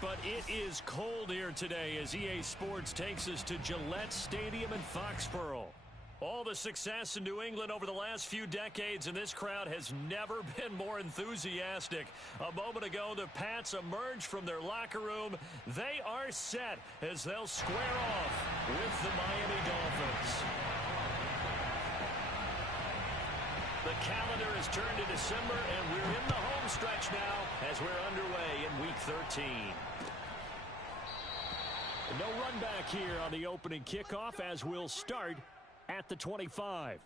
but it is cold here today as EA Sports takes us to Gillette Stadium in Foxborough. All the success in New England over the last few decades, and this crowd has never been more enthusiastic. A moment ago, the Pats emerged from their locker room. They are set as they'll square off with the Miami Dolphins. The calendar has turned to December, and we're in the home stretch now as we're underway in Week 13. No run back here on the opening kickoff as we'll start at the 25.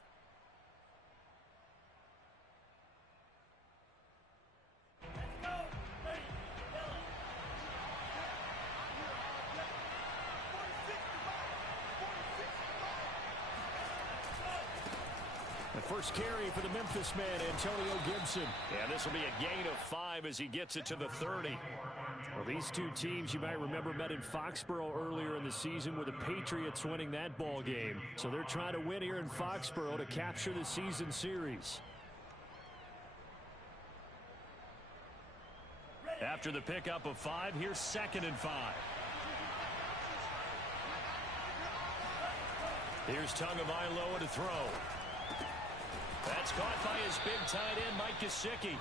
The first carry for the Memphis man, Antonio Gibson. And this will be a gain of 5 as he gets it to the 30. Well, these two teams, you might remember, met in Foxborough earlier in the season with the Patriots winning that ball game. So they're trying to win here in Foxborough to capture the season series. After the pickup of 5, here's 2nd and 5. Here's Tagovailoa to throw. That's caught by his big tight end, Mike Gesicki.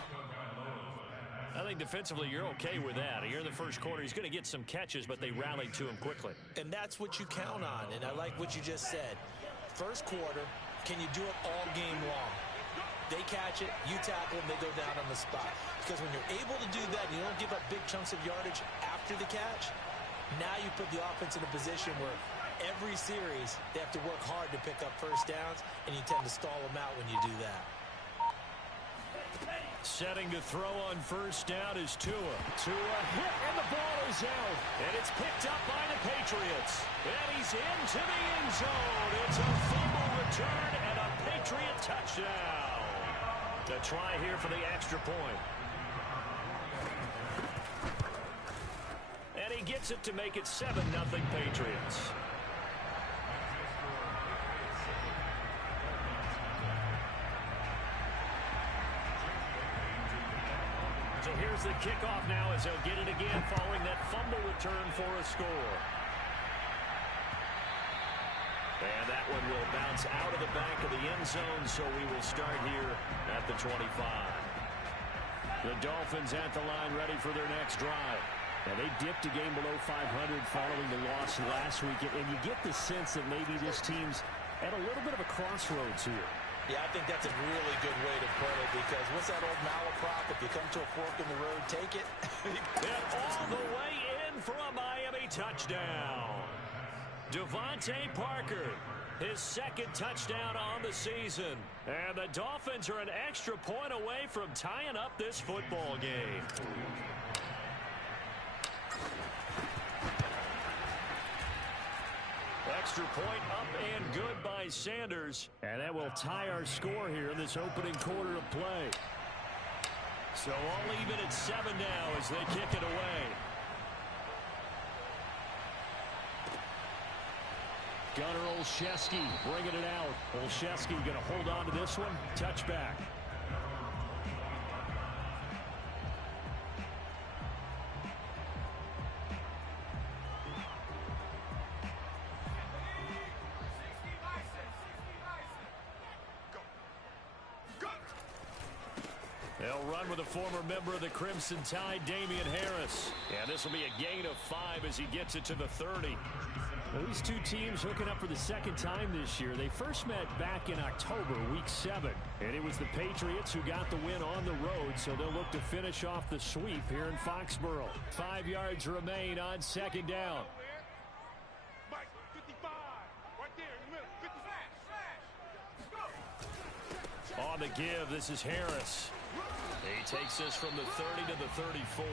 I think defensively you're okay with that. Here in the first quarter, he's going to get some catches, but they rallied to him quickly. And that's what you count on, and I like what you just said. First quarter, can you do it all game long? They catch it, you tackle them, they go down on the spot. Because when you're able to do that and you don't give up big chunks of yardage after the catch, now you put the offense in a position where every series they have to work hard to pick up first downs, and you tend to stall them out when you do that. Setting to throw on first down is Tua. Tua hit, and the ball is out. And it's picked up by the Patriots. And he's into the end zone. It's a fumble return and a Patriot touchdown. The try here for the extra point. And he gets it to make it 7-0 Patriots. So here's the kickoff now as they'll get it again following that fumble return for a score. And that one will bounce out of the back of the end zone, so we will start here at the 25. The Dolphins at the line ready for their next drive. Now, they dipped a game below 500 following the loss last week, and you get the sense that maybe this team's at a little bit of a crossroads here. Yeah, I think that's a really good way to put it, because what's that old malaprop? If you come to a fork in the road, take it. And all the way in for a Miami touchdown. Devontae Parker, his 2nd touchdown on the season. And the Dolphins are an extra point away from tying up this football game. Extra point up and good by Sanders. And that will tie our score here in this opening quarter of play. So all even at 7 now as they kick it away. Gunnar Olszewski bringing it out. Olszewski going to hold on to this one. Touchback. They'll run with a former member of the Crimson Tide, Damian Harris. And this will be a gain of 5 as he gets it to the 30. Well, these two teams hooking up for the 2nd time this year. They first met back in October, Week 7. And it was the Patriots who got the win on the road, so they'll look to finish off the sweep here in Foxborough. 5 yards remain on 2nd down. Mike, 55, right there in the middle, 50. On the give, this is Harris. He takes this from the 30 to the 34.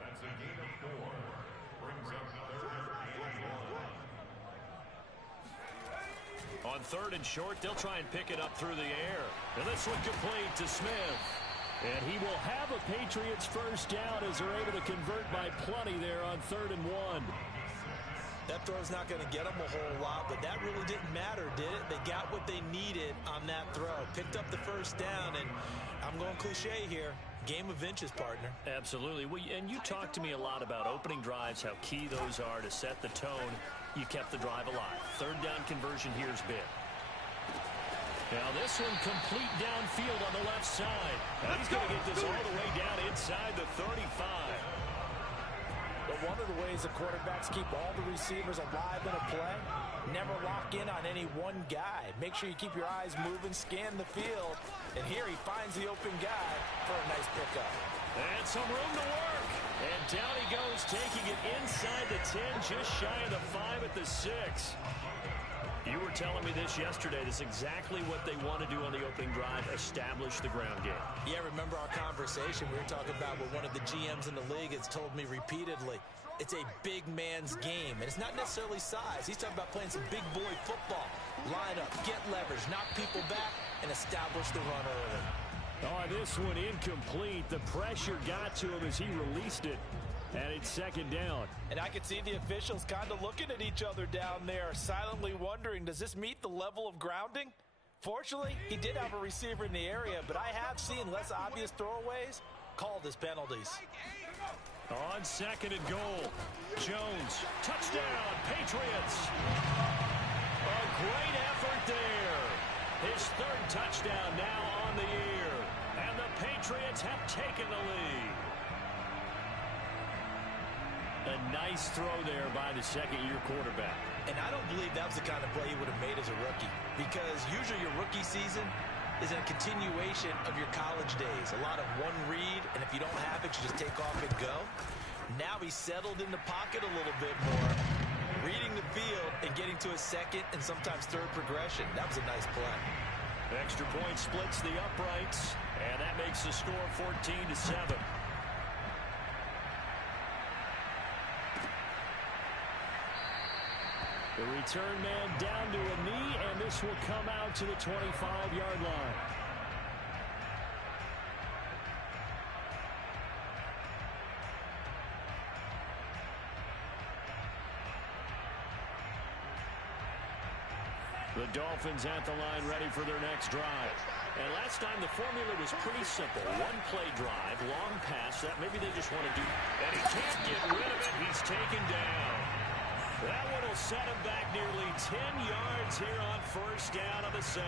That's a gain of 4. Brings up 3rd and 1. On 3rd and short, they'll try and pick it up through the air. And this one complete to Smith. And he will have a Patriots first down as they're able to convert by plenty there on 3rd and 1. That throw's not going to get them a whole lot, but that really didn't matter, did it? They got what they needed on that throw. Picked up the first down, and I'm going cliche here. Game of inches, partner. Absolutely. Well, and you talked to me a lot about opening drives, how key those are to set the tone. You kept the drive alive. Third down conversion here's big. Now this one complete downfield on the left side. And he's going to get this all the way down inside the 35. But one of the ways the quarterbacks keep all the receivers alive in a play, never lock in on any one guy. Make sure you keep your eyes moving, scan the field. And here he finds the open guy for a nice pickup. And some room to work. And down he goes, taking it inside the 10, just shy of the 5 at the 6. You were telling me this yesterday. This is exactly what they want to do on the opening drive, establish the ground game. Yeah, remember our conversation. We were talking about what one of the GMs in the league has told me repeatedly. It's a big man's game, and it's not necessarily size. He's talking about playing some big boy football. Line up, get leverage, knock people back, and establish the run early. Oh, this one incomplete. The pressure got to him as he released it. And it's second down. And I can see the officials kind of looking at each other down there, silently wondering, does this meet the level of grounding? Fortunately, he did have a receiver in the area, but I have seen less obvious throwaways called as penalties. On second and goal, Jones, touchdown, Patriots. A great effort there. His third touchdown now on the year. And the Patriots have taken the lead. A nice throw there by the second-year quarterback. And I don't believe that was the kind of play he would have made as a rookie, because usually your rookie season is a continuation of your college days. A lot of one read, and if you don't have it, you just take off and go. Now he's settled in the pocket a little bit more, reading the field and getting to a second and sometimes third progression. That was a nice play. Extra point splits the uprights, and that makes the score 14-7. The return man down to a knee, and this will come out to the 25-yard line. The Dolphins at the line ready for their next drive. And last time the formula was pretty simple. One play drive, long pass. That maybe they just want to do. And he can't get rid of it. He's taken down. That one will set him back nearly 10 yards here on first down on the sack.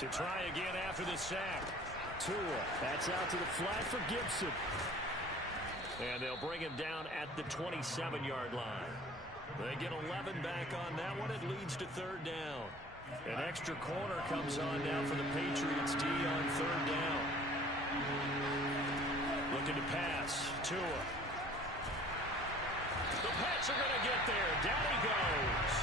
To try again after the sack. Tua, that's out to the flat for Gibson. And they'll bring him down at the 27-yard line. They get 11 back on that one. It leads to third down. An extra corner comes on now for the Patriots D on third down. Looking to pass. Tua. The Pats are going to get there. Down he goes.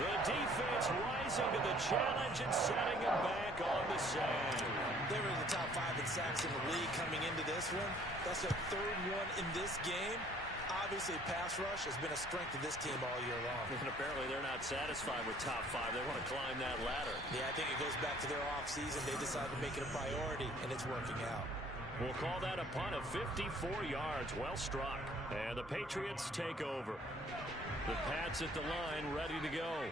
The defense rising to the challenge and setting him back on the sack. They were in the top 5 in sacks in the league coming into this one. That's their third one in this game. Obviously, pass rush has been a strength of this team all year long. And apparently they're not satisfied with top 5. They want to climb that ladder. Yeah, I think it goes back to their offseason. They decided to make it a priority, and it's working out. We'll call that a punt of 54 yards. Well struck. And the Patriots take over. The Pats at the line, ready to go.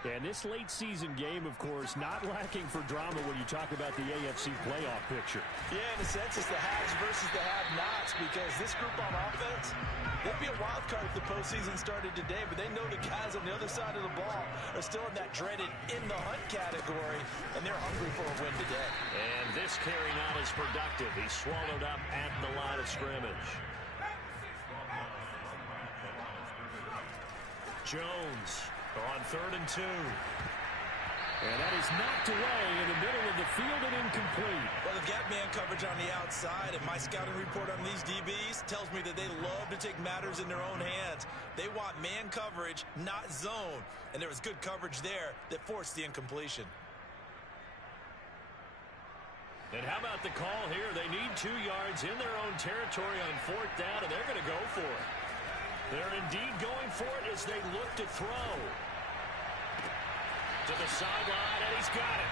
And this late season game, of course, not lacking for drama when you talk about the AFC playoff picture. Yeah, in a sense, it's the haves versus the have-nots, because this group on offense, they'd be a wild card if the postseason started today, but they know the guys on the other side of the ball are still in that dreaded in-the-hunt category, and they're hungry for a win today. And this carry not as productive. He's swallowed up at the line of scrimmage. Jones on 3rd and 2. And that is knocked away in the middle of the field and incomplete. Well, they've got man coverage on the outside, and my scouting report on these DBs tells me that they love to take matters in their own hands. They want man coverage, not zone. And there was good coverage there that forced the incompletion. And how about the call here? They need 2 yards in their own territory on 4th down, and they're going to go for it. They're indeed going for it as they look to throw. To the sideline, and he's got it.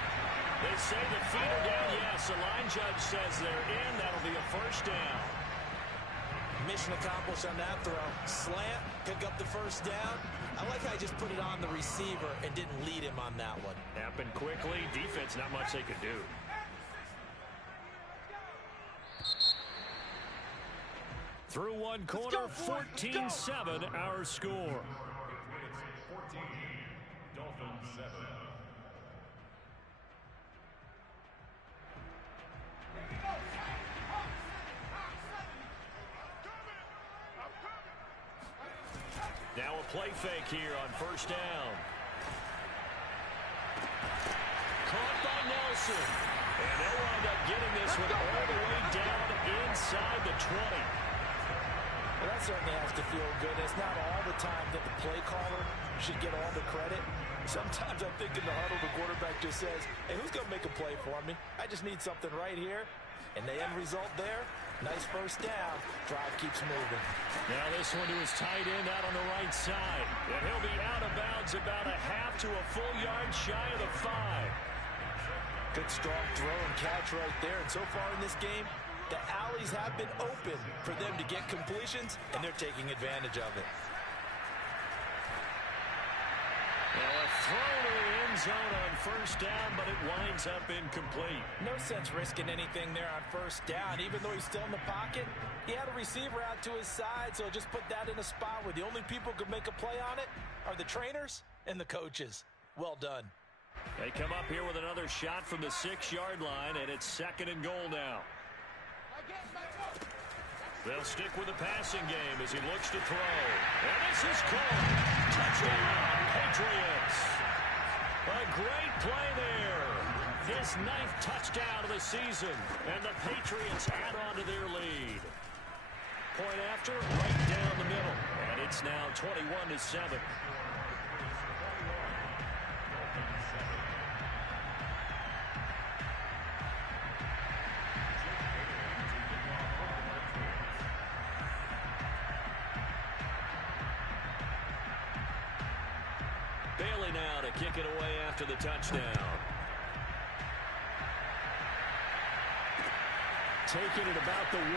They say the feet are down. Yes, the line judge says they're in. That'll be a first down. Mission accomplished on that throw. Slant, pick up the first down. I like how he just put it on the receiver and didn't lead him on that one. Happened quickly. Defense, not much they could do. Through one quarter, 14-7 our score. Dolphins 7. Now a play fake here on first down. Caught by Nelson. And they'll wind up getting this one all the way down inside the 20. Well, that certainly has to feel good. It's not all the time that the play caller should get all the credit. Sometimes I think in the huddle, the quarterback just says, hey, who's going to make a play for me? I just need something right here. And the end result there, nice first down. Drive keeps moving. Now this one to his tight end out on the right side. And he'll be out of bounds about a half to a full yard shy of the 5. Good strong throw and catch right there. And so far in this game, the alleys have been open for them to get completions, and they're taking advantage of it. Well, a throw to the end zone on first down, but it winds up incomplete. No sense risking anything there on first down. Even though he's still in the pocket, he had a receiver out to his side, so just put that in a spot where the only people who can make a play on it are the trainers and the coaches. Well done. They come up here with another shot from the 6-yard line, and it's 2nd and goal now. They'll stick with the passing game as he looks to throw. And this is caught. Touchdown, Patriots. A great play there. His 9th touchdown of the season. And the Patriots add on to their lead. Point after, right down the middle. And it's now 21-7. Bailey now to kick it away after the touchdown. Taking it about the 1.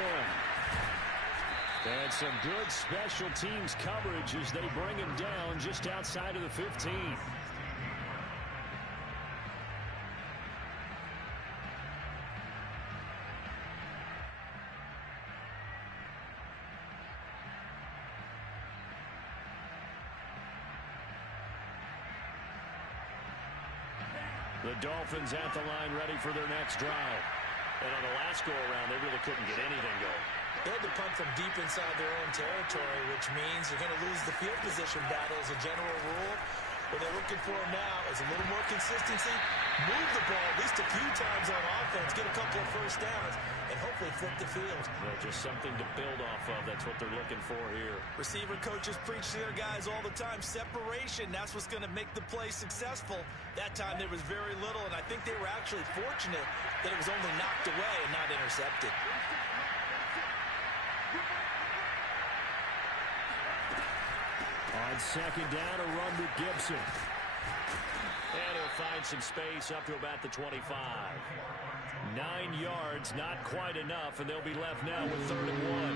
And some good special teams coverage as they bring him down just outside of the 15. The Dolphins at the line ready for their next drive. And on the last go-around, they really couldn't get anything going. They had to punt from deep inside their own territory, which means you're going to lose the field position battle as a general rule. What they're looking for now is a little more consistency, move the ball at least a few times on offense, get a couple of first downs, and hopefully flip the field. Yeah, just something to build off of. That's what they're looking for here. Receiver coaches preach to their guys all the time. Separation, that's what's going to make the play successful. That time there was very little, and I think they were actually fortunate that it was only knocked away and not intercepted. On 2nd down, a run with Gibson. And he'll find some space up to about the 25. 9 yards, not quite enough, and they'll be left now with 3rd and 1.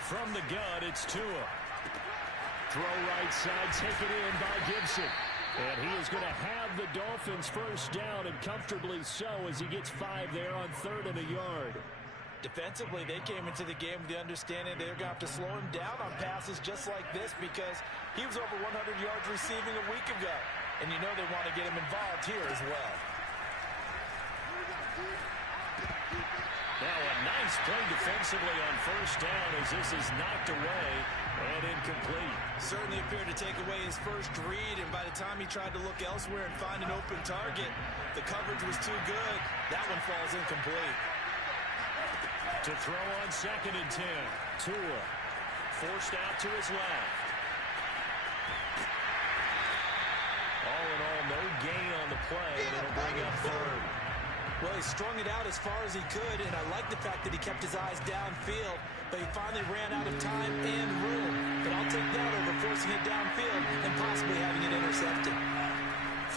From the gun, it's Tua. Throw right side, taken in by Gibson. And he is going to have the Dolphins first down, and comfortably so, as he gets 5 there on 3rd and a yard. Defensively, they came into the game with the understanding they're going to have to slow him down on passes just like this because he was over 100 yards receiving a week ago. And you know they want to get him involved here as well. Now a nice play defensively on first down as this is knocked away and incomplete. Certainly appeared to take away his first read, and by the time he tried to look elsewhere and find an open target, the coverage was too good. That one falls incomplete. To throw on 2nd and 10. Tua forced out to his left. play, and it'll bring up third. Well, he strung it out as far as he could, and I like the fact that he kept his eyes downfield, but he finally ran out of time and room. But I'll take that over forcing it downfield and possibly having it intercepted.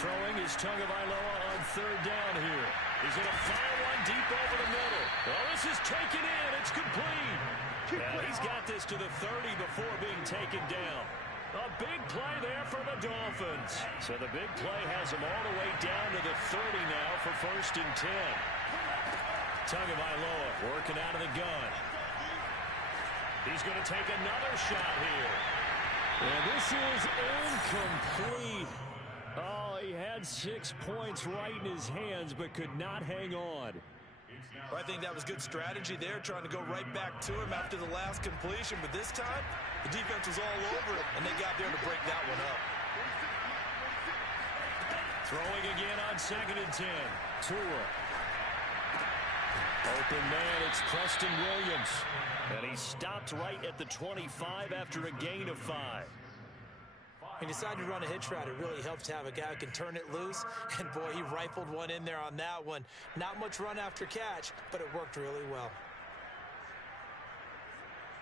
Throwing is Tagovailoa on third down here. He's going to fire one deep over the middle. Well, this is taken in. It's complete. Yeah, he's got this to the 30 before being taken down. A big play there for the Dolphins. So the big play has him all the way down to the 30 now for 1st and 10. Tagovailoa working out of the gun. He's going to take another shot here. And this is incomplete. Oh, he had 6 points right in his hands but could not hang on. Well, I think that was good strategy there, trying to go right back to him after the last completion. But this time, the defense was all over it, and they got there to break that one up. Throwing again on 2nd and 10. Tua. Open man, it's Preston Williams. And he stopped right at the 25 after a gain of 5. He decided to run a hitch route. It really helps to have a guy who can turn it loose. And, boy, he rifled one in there on that one. Not much run after catch, but it worked really well.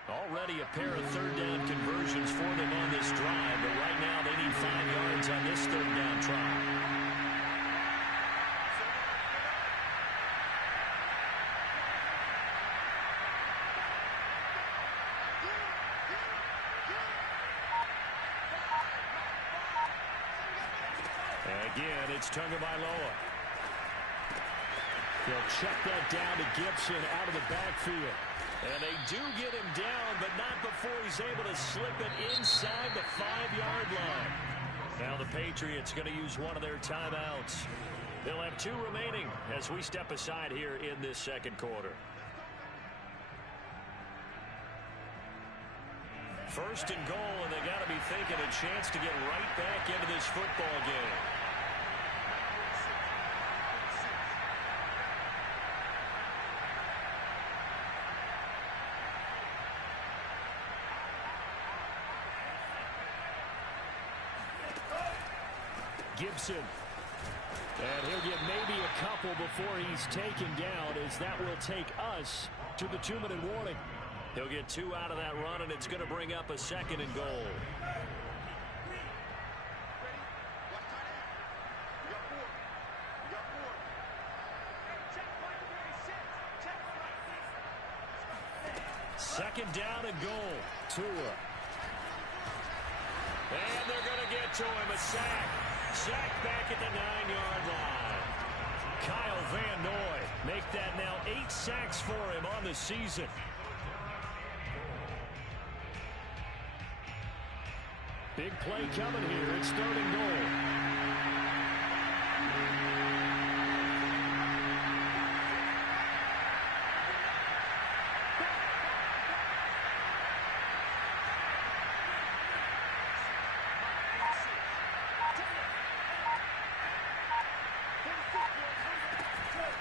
Already a pair of third down conversions for them on this drive. But right now they need 5 yards on this third down try. Again, it's Tagovailoa. They'll check that down to Gibson out of the backfield. And they do get him down, but not before he's able to slip it inside the 5-yard line. Now the Patriots going to use one of their timeouts. They'll have 2 remaining as we step aside here in this second quarter. 1st and goal, and they got to be thinking a chance to get right back into this football game. Gibson. And he'll get maybe a couple before he's taken down, as that will take us to the 2-minute warning. He'll get 2 out of that run, and it's going to bring up a 2nd and goal. Second down and goal. Tua. And they're going to get to him. A sack. Sack back at the 9-yard line. Kyle Van Noy make that now 8 sacks for him on the season. Big play coming here. It's 3rd and goal.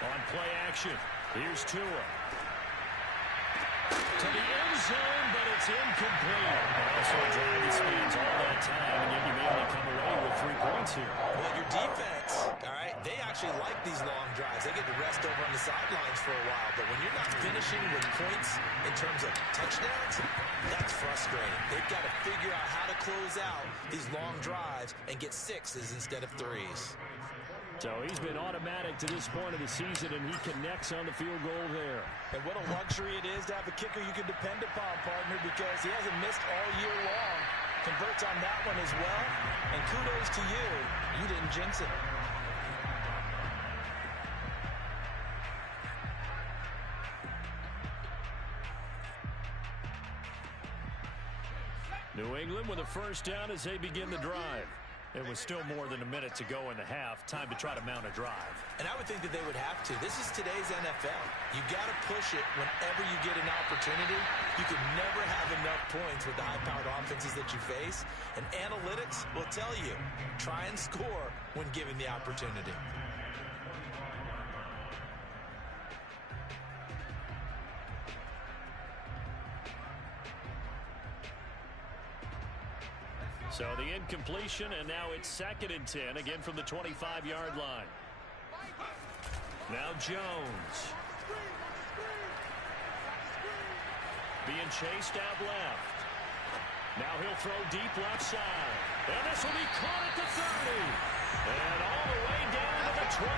On play action, here's Tua. To the end zone, but it's incomplete. Also a drive that spans all that time, and yet you may only come away with 3 points here. Well, your defense, all right, they actually like these long drives. They get to rest over on the sidelines for a while, but when you're not finishing with points in terms of touchdowns, that's frustrating. They've got to figure out how to close out these long drives and get 6s instead of 3s. So he's been automatic to this point of the season, and he connects on the field goal there. And what a luxury it is to have a kicker you can depend upon, partner, because he hasn't missed all year long. Converts on that one as well, and kudos to you. You didn't jinx it. New England with a first down as they begin the drive. It was still more than a minute to go in the half. Time to try to mount a drive. And I would think that they would have to. This is today's NFL. You got to push it whenever you get an opportunity. You can never have enough points with the high-powered offenses that you face. And analytics will tell you, try and score when given the opportunity. So the incompletion, and now it's 2nd and 10, again from the 25-yard line. Now Jones. Being chased out left. Now he'll throw deep left side. And this will be caught at the 30. And all the way down to the 29.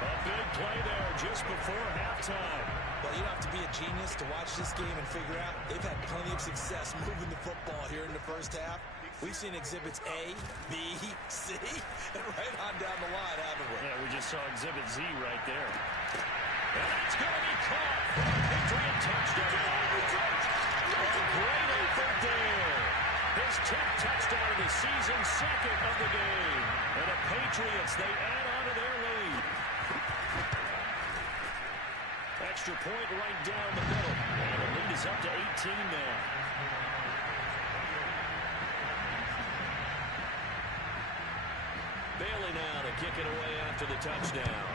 A big play there just before halftime. Well, you don't have to be a genius to watch this game and figure out they've had plenty of success moving the football here in the first half. We've seen exhibits A, B, C, and right on down the line, haven't we? Yeah, we just saw exhibit Z right there. And that's going to be caught for a Patriot touchdown. A great effort there. His 10th touchdown of the season, 2nd of the game. And the Patriots, they add on to their lead. Extra point right down the middle. And the lead is up to 18 now. Bailey now to kick it away after the touchdown.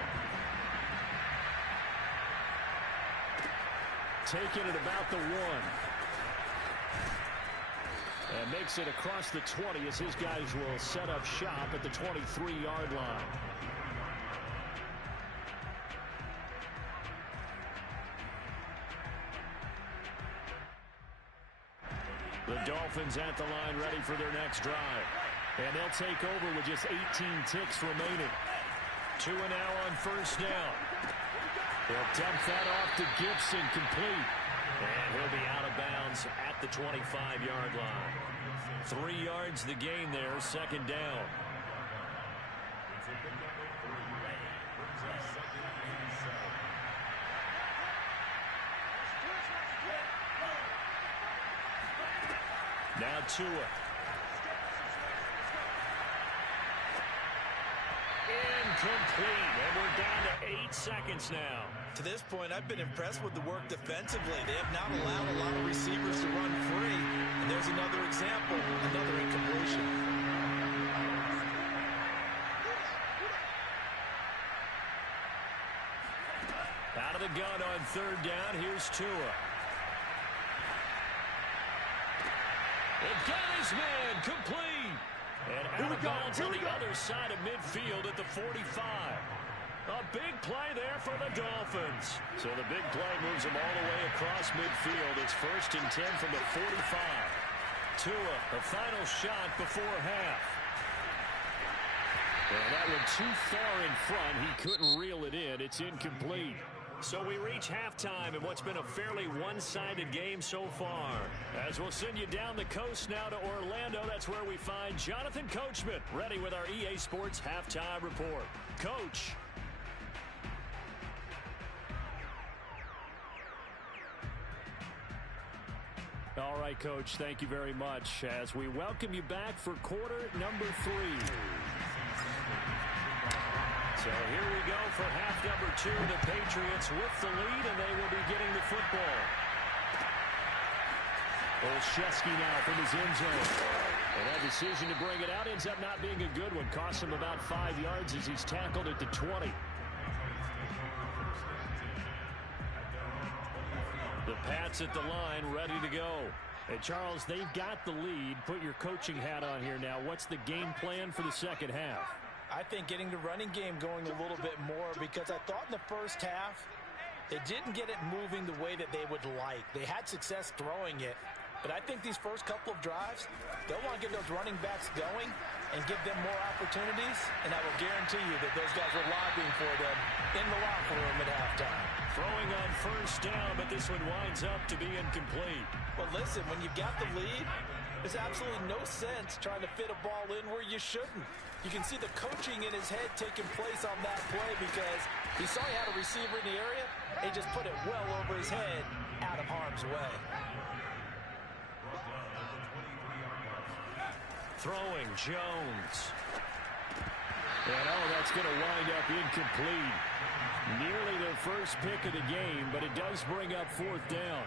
Taking it about the 1. And makes it across the 20 as his guys will set up shop at the 23-yard line. The Dolphins at the line ready for their next drive. And they'll take over with just 18 ticks remaining. 2 now on first down. They'll dump that off to Gibson, complete. And he'll be out of bounds at the 25-yard line. 3 yards the gain there, 2nd down. Now Tua. Incomplete, and we're down to 8 seconds now. To this point, I've been impressed with the work defensively. They have not allowed a lot of receivers to run free. And there's another example, another incompletion. Out of the gun on 3rd down, here's Tua. It got his man, complete. And out of bounds on the other side of midfield at the 45. A big play there for the Dolphins. So the big play moves them all the way across midfield. It's 1st and 10 from the 45. Tua, the final shot before half. And that one too far in front. He couldn't reel it in. It's incomplete. So we reach halftime in what's been a fairly one-sided game so far. As we'll send you down the coast now to Orlando, that's where we find Jonathan Coachman, ready with our EA Sports Halftime Report. Coach. All right, Coach, thank you very much as we welcome you back for quarter number 3. So here we go for half number 2. The Patriots with the lead, and they will be getting the football. Olszewski now from his end zone. And that decision to bring it out ends up not being a good one. Costs him about 5 yards as he's tackled at the 20. The Pats at the line, ready to go. And Charles, they've got the lead. Put your coaching hat on here now. What's the game plan for the second half? I think getting the running game going a little bit more, because I thought in the first half they didn't get it moving the way that they would like. They had success throwing it, but I think these first couple of drives, they'll want to get those running backs going and give them more opportunities, and I will guarantee you that those guys were lobbying for them in the locker room at halftime. Throwing on first down, but this one winds up to be incomplete. Well, listen, when you've got the lead, there's absolutely no sense trying to fit a ball in where you shouldn't. You can see the coaching in his head taking place on that play because he saw he had a receiver in the area. He just put it well over his head out of harm's way. Throwing, Jones. And that's going to wind up incomplete. Nearly their first pick of the game, but it does bring up 4th down.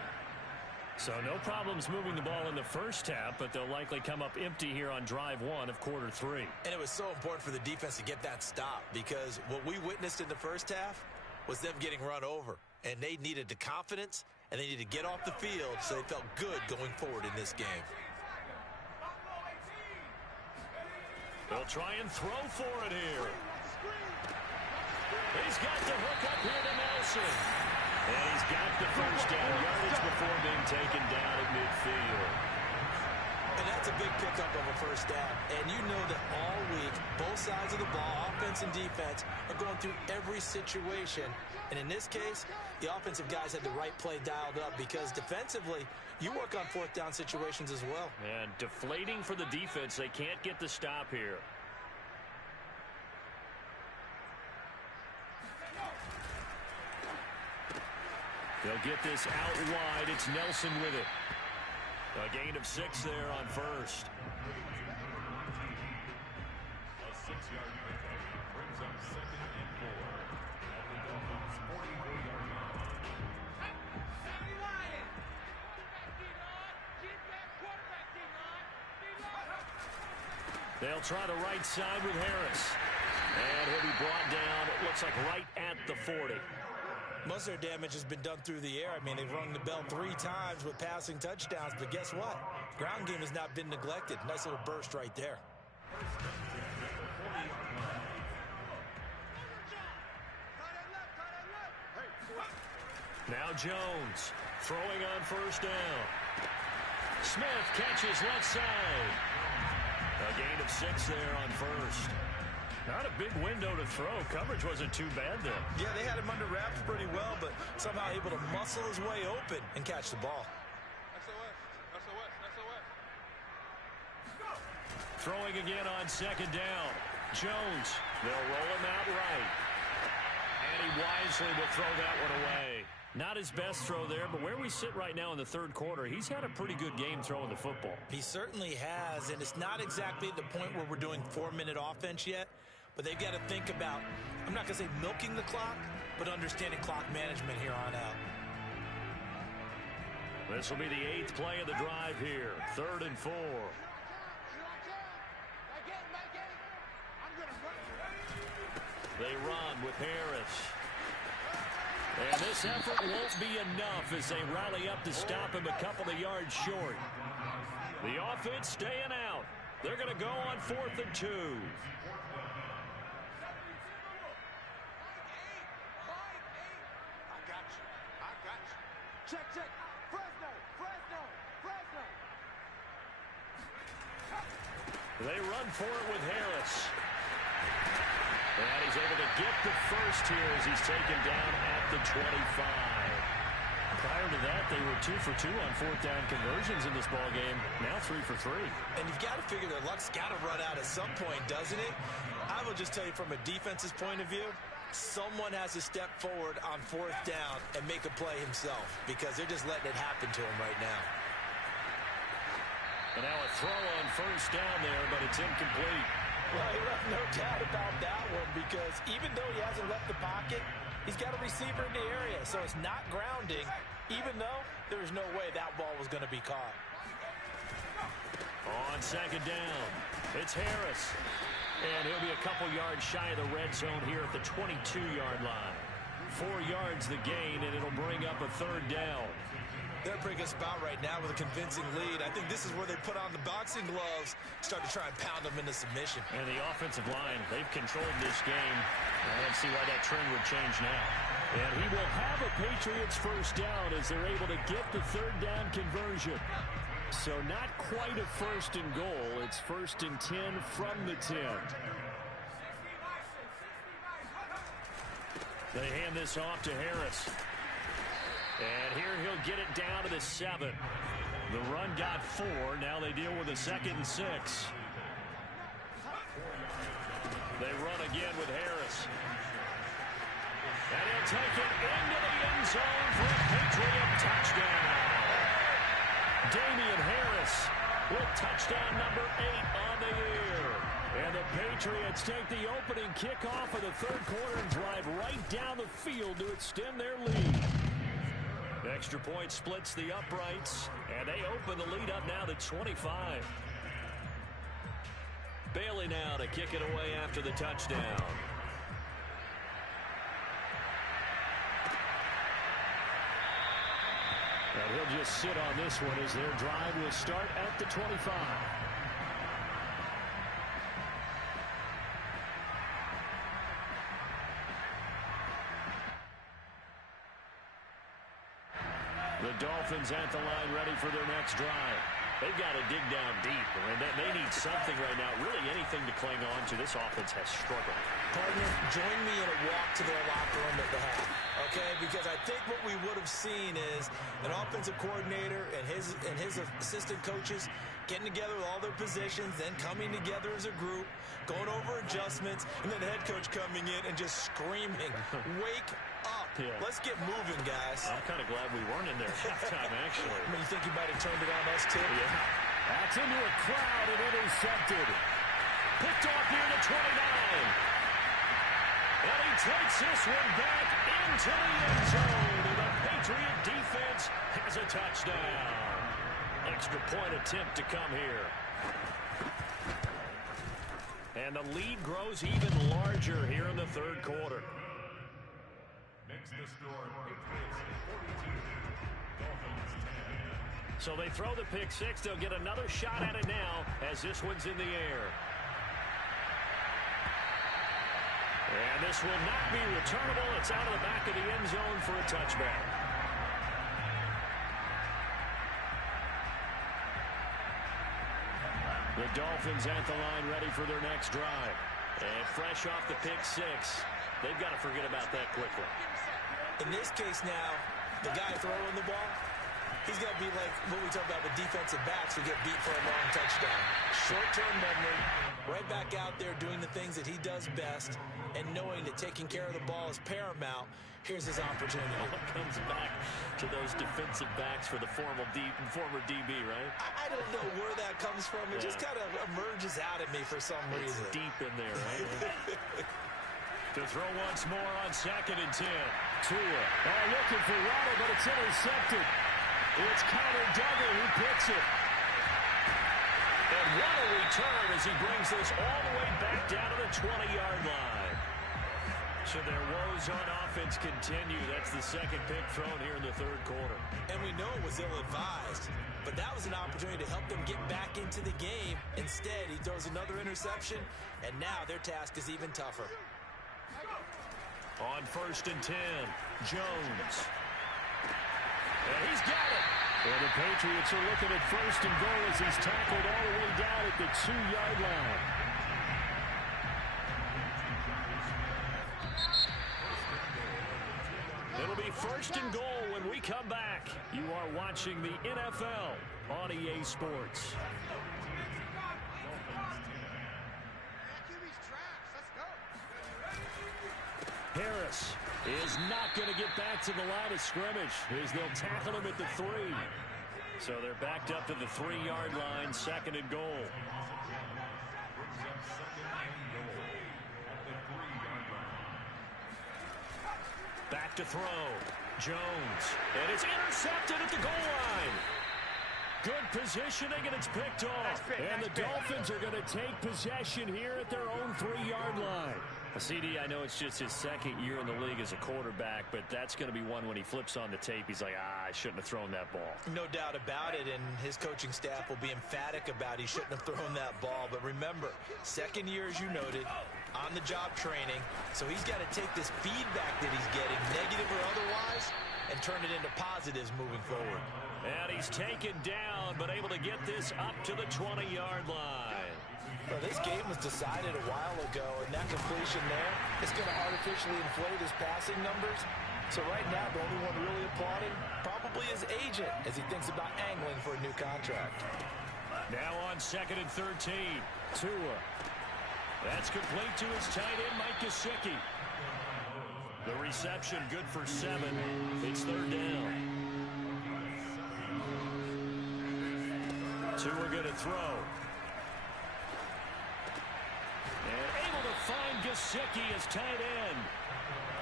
So no problems moving the ball in the first half, but they'll likely come up empty here on drive 1 of quarter 3. And it was so important for the defense to get that stop, because what we witnessed in the first half was them getting run over. And they needed the confidence, and they needed to get off the field so they felt good going forward in this game. They'll try and throw for it here. He's got the hook up here to Nelson. And he's got the first down yardage before being taken down at midfield. And that's a big pickup of a first down. And you know that all week, both sides of the ball, offense and defense, are going through every situation. And in this case, the offensive guys had the right play dialed up because defensively, you work on fourth down situations as well. And deflating for the defense. They can't get the stop here. They'll get this out wide. It's Nelson with it. A gain of 6 there on first. A 6-yard pickup brings up 2nd and 4 at the Dolphins' 44-yard line. They'll try the right side with Harris. And he'll be brought down, it looks like right at the 40. Most of their damage has been done through the air. I mean, they've rung the bell 3 times with passing touchdowns, but guess what? Ground game has not been neglected. Nice little burst right there. Now Jones throwing on first down. Smith catches left side. A gain of 6 there on first. Not a big window to throw. Coverage wasn't too bad there. Yeah, they had him under wraps pretty well, but somehow able to muscle his way open and catch the ball. Throwing again on second down. Jones, they'll roll him out right. And he wisely will throw that one away. Not his best throw there, but where we sit right now in the third quarter, he's had a pretty good game throwing the football. He certainly has, and it's not exactly at the point where we're doing 4-minute offense yet. But they've got to think about, I'm not going to say milking the clock, but understanding clock management here on out. This will be the 8th play of the drive here. 3rd and 4. They run with Harris. And this effort won't be enough as they rally up to stop him a couple of yards short. The offense staying out. They're going to go on 4th and 2. Check. Fresno. They run for it with Harris. And he's able to get the first here as he's taken down at the 25. Prior to that, they were 2 for 2 on 4th down conversions in this ballgame. Now 3 for 3. And you've got to figure their luck's got to run out at some point, doesn't it? I will just tell you from a defense's point of view, someone has to step forward on 4th down and make a play himself because they're just letting it happen to him right now. And now a throw on first down there, but it's incomplete. Well, you have no doubt about that one because even though he hasn't left the pocket, he's got a receiver in the area, so it's not grounding, even though there was no way that ball was going to be caught. On second down, it's Harris. And he'll be a couple yards shy of the red zone here at the 22-yard line. 4 yards the gain, and it'll bring up a 3rd down. They're a pretty good spot right now with a convincing lead. I think this is where they put on the boxing gloves, start to try and pound them into submission. And the offensive line, they've controlled this game. I don't see why that trend would change now. And he will have a Patriots first down as they're able to get the 3rd down conversion. So not quite a 1st and goal. It's 1st and 10 from the 10. They hand this off to Harris. And here he'll get it down to the 7. The run got 4. Now they deal with a 2nd and 6. They run again with Harris. And he'll take it into the end zone for a Patriot touchdown. Damian Harris with touchdown number 8 on the year. And the Patriots take the opening kickoff of the 3rd quarter and drive right down the field to extend their lead. Extra point splits the uprights, and they open the lead up now to 25. Bailey now to kick it away after the touchdown. And he'll just sit on this one as their drive will start at the 25. The Dolphins at the line ready for their next drive. They've got to dig down deep. I mean, they need something right now, really anything to cling on to. This offense has struggled. Partner, join me in a walk to their locker room at the half, okay? Because I think what we would have seen is an offensive coordinator and his assistant coaches getting together with all their positions, then coming together as a group, going over adjustments, and then the head coach coming in and just screaming, wake up. Yeah. Let's get moving, guys. I'm kind of glad we weren't in there at halftime, actually. I mean, you think he might have turned it on us, too? Yeah. That's into a crowd and intercepted. Picked off near the 29. And he takes this one back into the end zone. And the Patriot defense has a touchdown. Extra point attempt to come here. And the lead grows even larger here in the third quarter. Next the score, Patriots 42, Dolphins 10. So they throw the pick six. They'll get another shot at it now as this one's in the air. And this will not be returnable. It's out of the back of the end zone for a touchback. The Dolphins at the line ready for their next drive. And fresh off the pick six, they've got to forget about that quickly. In this case now, the guy throwing the ball, he's got to be like what we talk about with defensive backs who get beat for a long touchdown. Short-term memory, right back out there doing the things that he does best, and knowing that taking care of the ball is paramount. Here's his opportunity. It comes back to those defensive backs for the former DB, right? I don't know where that comes from. It just kind of emerges out at me for some reason. It's deep in there, right? To throw once more on 2nd and 10. Tua. Oh, looking for Waddle, but it's intercepted. It's Connor Duggar who picks it. And what a return as he brings this all the way back down to the 20-yard line. So their woes on offense continue. That's the second pick thrown here in the third quarter. And we know it was ill-advised, but that was an opportunity to help them get back into the game. Instead, he throws another interception, and now their task is even tougher. On 1st and 10, Jones. And he's got it. And the Patriots are looking at 1st and goal as he's tackled all the way down at the 2-yard line. It'll be 1st and goal when we come back. You are watching the NFL on EA Sports. Harris is not going to get back to the line of scrimmage as they'll tackle him at the 3. So they're backed up to the 3-yard line, 2nd and goal. Back to throw. Jones. And it's intercepted at the goal line. Good positioning, and it's picked off. And the Dolphins are going to take possession here at their own 3-yard line. CD, I know it's just his second year in the league as a quarterback, but that's going to be one when he flips on the tape. He's like, I shouldn't have thrown that ball. No doubt about it, and his coaching staff will be emphatic about he shouldn't have thrown that ball. But remember, second year, as you noted, on-the-job training, so he's got to take this feedback that he's getting, negative or otherwise, and turn it into positives moving forward. And he's taken down, but able to get this up to the 20-yard line. Well, this game was decided a while ago, and that completion there is going to artificially inflate his passing numbers. So right now, the only one really applauding probably his agent as he thinks about angling for a new contract. Now on 2nd and 13, Tua. That's complete to his tight end, Mike Gesicki. The reception good for 7. It's 3rd down. Tua going to throw. And able to find Gesicki as tight end.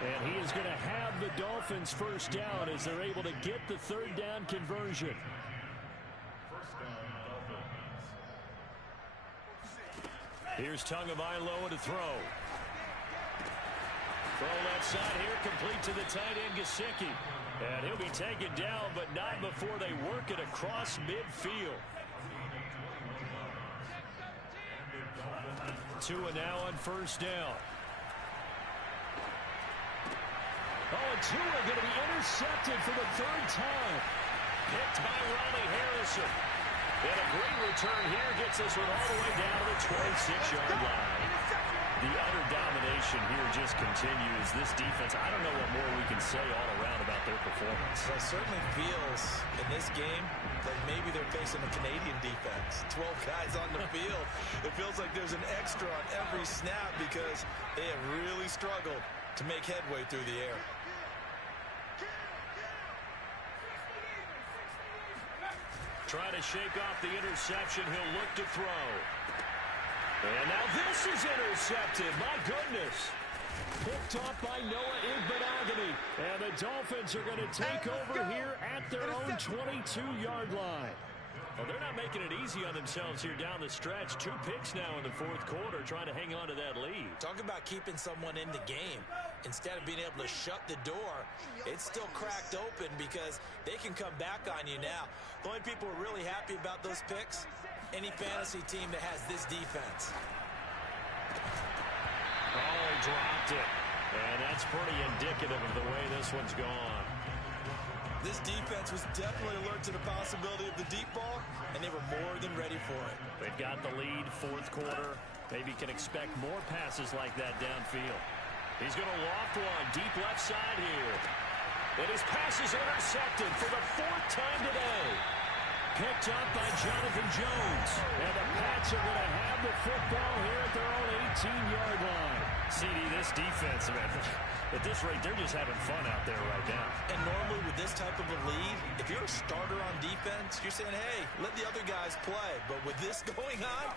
And he is going to have the Dolphins first down as they're able to get the 3rd down conversion. Here's Tagovailoa to throw. Throw left side here, complete to the tight end, Gesicki. And he'll be taken down, but not before they work it across midfield. Tua now on 1st down. Oh, and Tua going to be intercepted for the 3rd time. picked by Ronnie Harrison. And a great return here gets this one all the way down to the 26-yard line. The utter domination here just continues. This defense, I don't know what more we can say all around about their performance. Well, it certainly feels in this game like maybe they're facing a Canadian defense. 12 guys on the field. It feels like there's an extra on every snap because they have really struggled to make headway through the air. Trying to shake off the interception. He'll look to throw. And now this is intercepted. My goodness. Picked off by Noah Igbenogany. And the Dolphins are going to take over here at their own 22-yard line. Well, they're not making it easy on themselves here down the stretch. 2 picks now in the fourth quarter, trying to hang on to that lead. Talk about keeping someone in the game. Instead of being able to shut the door, it's still cracked open because they can come back on you now. The only people who are really happy about those picks, any fantasy team that has this defense. Oh, he dropped it. And that's pretty indicative of the way this one's gone. This defense was definitely alert to the possibility of the deep ball, and they were more than ready for it. They've got the lead, fourth quarter. Maybe can expect more passes like that downfield. He's going to loft one, deep left side here. And his pass is intercepted for the 4th time today. Picked up by Jonathan Jones. And the Pats are going to have the football here at their own 18-yard line. CD, this defense, man, at this rate, they're just having fun out there right now. And normally with this type of a lead, if you're a starter on defense, you're saying, hey, let the other guys play. But with this going on,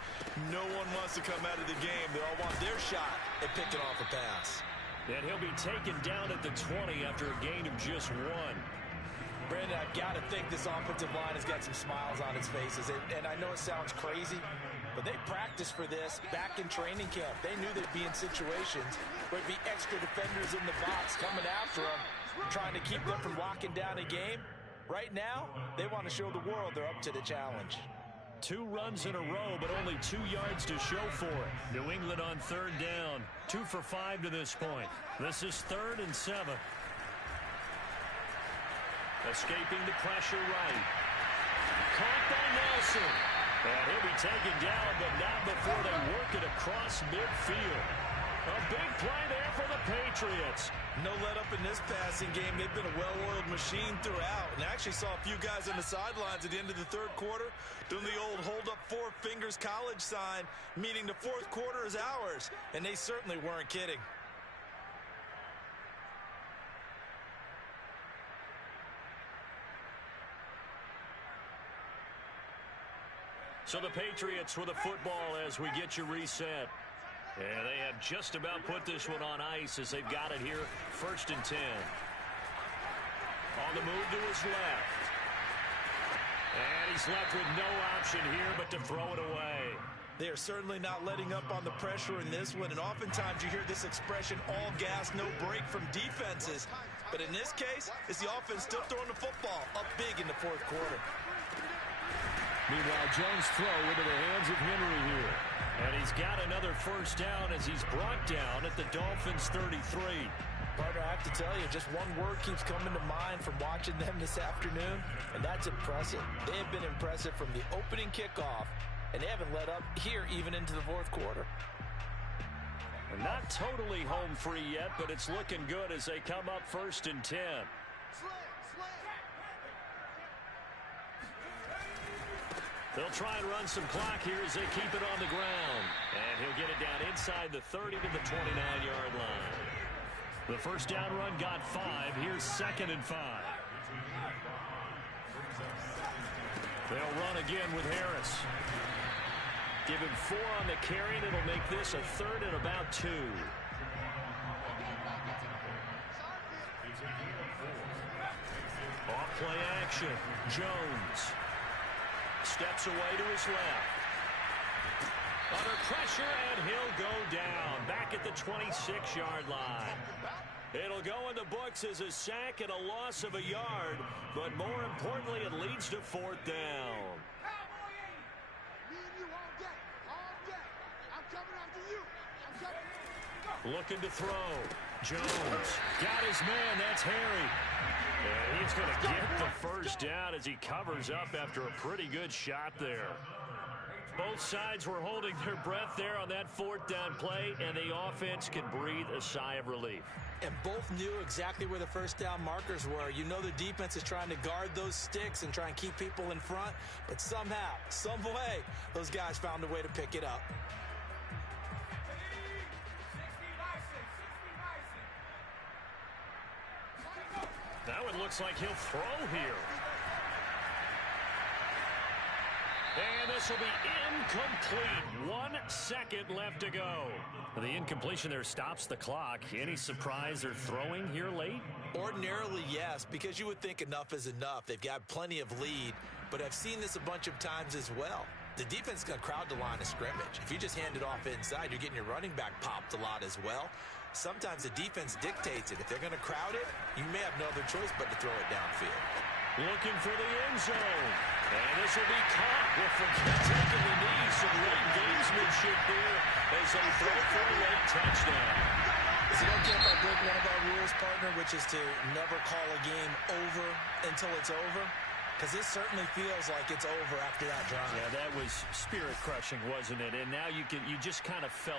no one wants to come out of the game. They all want their shot at picking off a pass. And he'll be taken down at the 20 after a gain of just 1. Brandon, I've got to think this offensive line has got some smiles on its faces. And I know it sounds crazy, but they practiced for this back in training camp. They knew they'd be in situations where there'd be extra defenders in the box coming after them, trying to keep them from locking down a game. Right now, they want to show the world they're up to the challenge. 2 runs in a row, but only 2 yards to show for it. New England on 3rd down. 2 for 5 to this point. This is 3rd and 7. Escaping the pressure right. Caught by Nelson. And he'll be taken down, but not before they work it across midfield. A big play there for the Patriots. No let up in this passing game. They've been a well-oiled machine throughout. And I actually saw a few guys on the sidelines at the end of the 3rd quarter doing the old hold up 4 fingers college sign, meaning the 4th quarter is ours. And they certainly weren't kidding. So the Patriots with a football as we get you reset. And they have just about put this one on ice as they've got it here, 1st and 10. On the move to his left. And he's left with no option here but to throw it away. They are certainly not letting up on the pressure in this one, and oftentimes you hear this expression, all gas, no break from defenses. But in this case, it's the offense still throwing the football up big in the 4th quarter. Meanwhile, Jones' throw into the hands of Henry here. And he's got another 1st down as he's brought down at the Dolphins' 33. Partner, I have to tell you, just one word keeps coming to mind from watching them this afternoon, and that's impressive. They have been impressive from the opening kickoff, and they haven't let up here even into the 4th quarter. And not totally home free yet, but it's looking good as they come up 1st and 10. They'll try and run some clock here as they keep it on the ground. And he'll get it down inside the 30 to the 29-yard line. The 1st down run got 5. Here's 2nd and 5. They'll run again with Harris. Give him 4 on the carry, and it'll make this a 3rd and about 2. Off play action. Jones. Steps away to his left. Under pressure, and he'll go down. Back at the 26-yard line. It'll go in the books as a sack and a loss of a yard. But more importantly, it leads to 4th down. Looking to throw. Jones got his man. That's Harry. And he's going to get the first down as he covers up after a pretty good shot there. Both sides were holding their breath there on that fourth down play, and the offense can breathe a sigh of relief. And both knew exactly where the first down markers were. You know the defense is trying to guard those sticks and try and keep people in front, but somehow, some way, those guys found a way to pick it up. Now it looks like he'll throw here. And this will be incomplete. 1 second left to go. The incompletion there stops the clock. Any surprise they're throwing here late? Ordinarily, yes, because you would think enough is enough. They've got plenty of lead, but I've seen this a bunch of times as well. The defense is going to crowd the line of scrimmage. If you just hand it off inside, you're getting your running back popped a lot as well. Sometimes the defense dictates it. If they're going to crowd it, you may have no other choice but to throw it downfield. Looking for the end zone. And this will be caught. We'll forget taking the knee. Some late gamesmanship here as they throw for a late touchdown. Is it okay if I break one of our rules, partner, which is to never call a game over until it's over? Because this certainly feels like it's over after that drive. Yeah, that was spirit-crushing, wasn't it? And now you just kind of felt